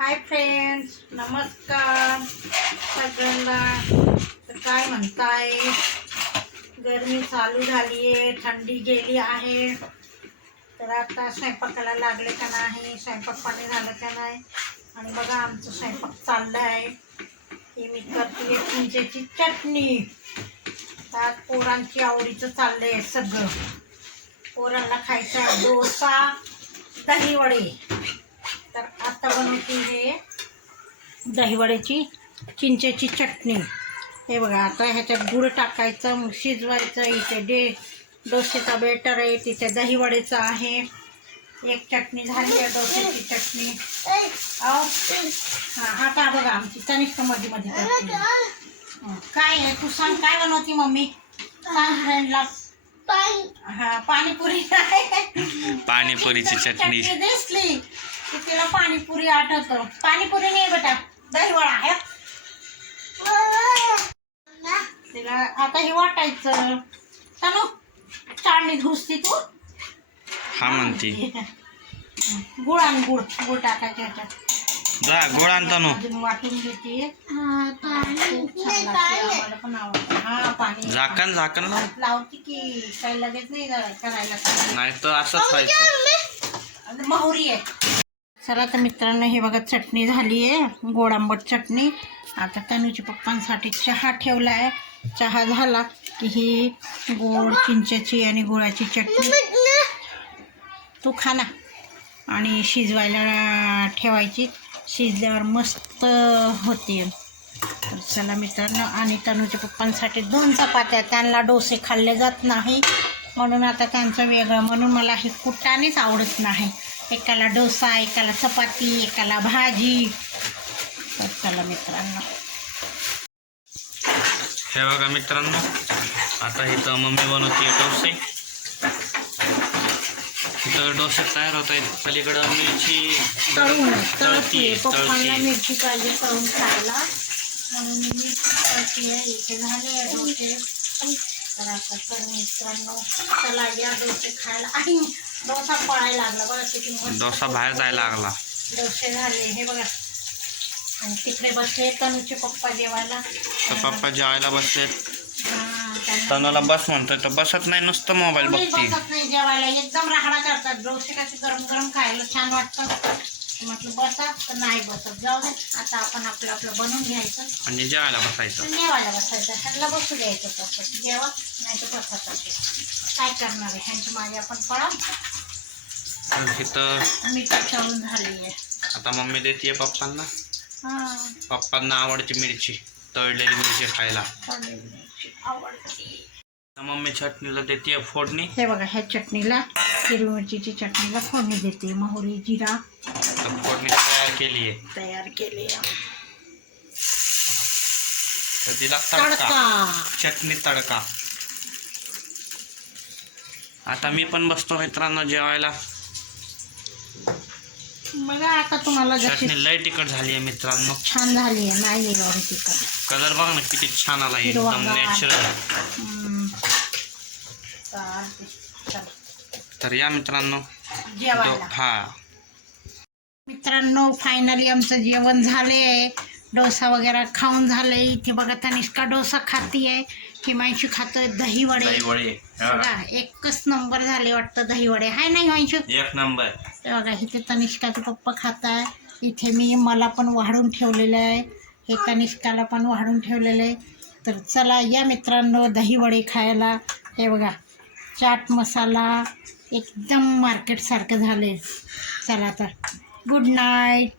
Hi friends नमस्कार. सगळ्यांना तर काय म्हणताय? गरमी चालू झाली आहे थंडी गेली आहे. तर आता स्वयंपाकाला लागले का नाही? स्वयंपाक पाणी झालं का नाही? आणि बघा आमचं स्वयंपाक चाललं आहे हे मी करते चिंचेची चटणी. त्यात पोरांची आवडीचं चाललं आहे सगळं. पोरांना खायचं आहे डोसा दही वडे तर आता बनवते हे दहीवड्याची चिंचेची चटणी. हे बघा आता ह्याच्यात गुळ टाकायचं मग शिजवायचं इथे डे डोसेचा बेटर आहे तिथे दहीवड्याचं आहे. एक चटणी झाली आहे डोस्याची चटणी. अहो हां आता बघा आमची तनिष्कमध्ये मध्ये करते हं, काय आहे? तू सांग काय बनवती मम्मी? सांग फ्रेंडला हा पाणीपुरी आहे. पाणीपुरीची चटणी. दिसली. की तिला पाणीपुरी आठवत. पाणीपुरी नाही बेटा दहीवडा आहे. तिला आता हे वाटायचं. चालू चाळणी घुसती तू हा म्हणती. गुळ आणि गुळ गुळ टाकायचे अजून वाटून घेते. पण आवडतं. हा पाणी. झाकण झाकण लाव. लावते की काही लगेच नाही करायला. नाही तर असंच व्हायचं. आणि मोहरी आहे. चला तर मित्रांनो हे बघा चटणी झाली आहे गोड आंबट चटणी. आता तनुच्या पप्पांसाठी चहा ठेवला आहे चहा झाला की ही गोड चिंचेची आणि गुळाची चटणी. तू खा ना. आणि शिजवायला ठेवायची. शिजल्यावर मस्त होते. तर चला मित्रांनो आणि तनुच्या पप्पांसाठी दोन चपात्या त्यांना डोसे खाल्ले जात नाही. म्हणून आता त्यांचं वेगळं. म्हणून मला हे कुटानेच आवडत नाही. एकाला डोसा एकाला चपाती एकाला भाजी. तर चला मित्रांनो. हे बघा मित्रांनो आता इथं मम्मी बनवते डोसे. इथं डोसे तयार होत आहेत. पलीकडं मिरची तळून तळती पप्पांना मिरची पाहिजे तळून खायला. म्हणून मी मिरची तळते इथे झाले डोसे. तर आता तर मित्रांनो चला या डोसे खायला. आणि डोसा पळायला लागला. बघा किती मस्त डोसा बाहेर जायला लागला. डोसे झाले हे बघा. आणि तिकडे बसले तनुचे पप्पा जेवायला. तर पप्पा जेवायला बसले. हा, त्यांना- तनुला बस म्हणतोय तर बसत नाही नुसतं मोबाईल कोणीच बघते बसत नाही जेवायला. एकदम राहडा करतात. डोसे कसे गरम गरम खायला छान वाटतं म्हटलं बसा. तर नाही बसत. जाऊ दे आता आपण आपलं आपलं बनवून घ्यायचं. आणि जेवायला बसायचं. जेवायला बसायचं. ह्यांना बसू द्यायचं तसं. जेवा नाही तर बसत काय करणार आहे? ह्यांची माझी आपण पळा इथं मीठ ठेवून झाली आहे. आता मम्मी देते पप्पांना. हां. पप्पांना आवडते मिरची तळलेली मिरची खायला. आवडते. मम्मी चटणीला देते फोडणी. हे बघा ह्या चटणीला हिरवी मिरचीची चटणीला फोडणी देते. मोहरी जिरा फोडणी तयार केली आहे. तयार केली. तर दिला तडका. तडका. चटणी तडका. आता मी पण बसतो मित्रांनो जेवायला. बघा आता तुम्हाला जशी चटणी लय तिखट झाली आहे मित्रांनो. छान झाली आहे. नाही तिखट. कलर बघ ना किती छान आला एकदम हिरवागार. नॅचरल हम्म. चालते. चला. तर या मित्रांनो. जेवायला. हा. मित्रांनो फायनली आमचं जेवण झाले डोसा वगैरे खाऊन झाले इथे बघा तनिष्का डोसा खाती आहे हिमांशू खातोय दही वडे दही वडे बघा एकच नंबर झाले वाटतं दही वडे हाय ना हिमांशू एक नंबर बघा इथे तनिष्काचे पप्पा खात आहे इथे मी मला पण वाढून ठेवलेलं आहे. हे तनिष्काला पण वाढून ठेवलेलं आहे. तर चला या मित्रांनो दही वडे खायला. हे बघा चाट मसाला एकदम मार्केटसारखं झाले चला तर गुड नाईट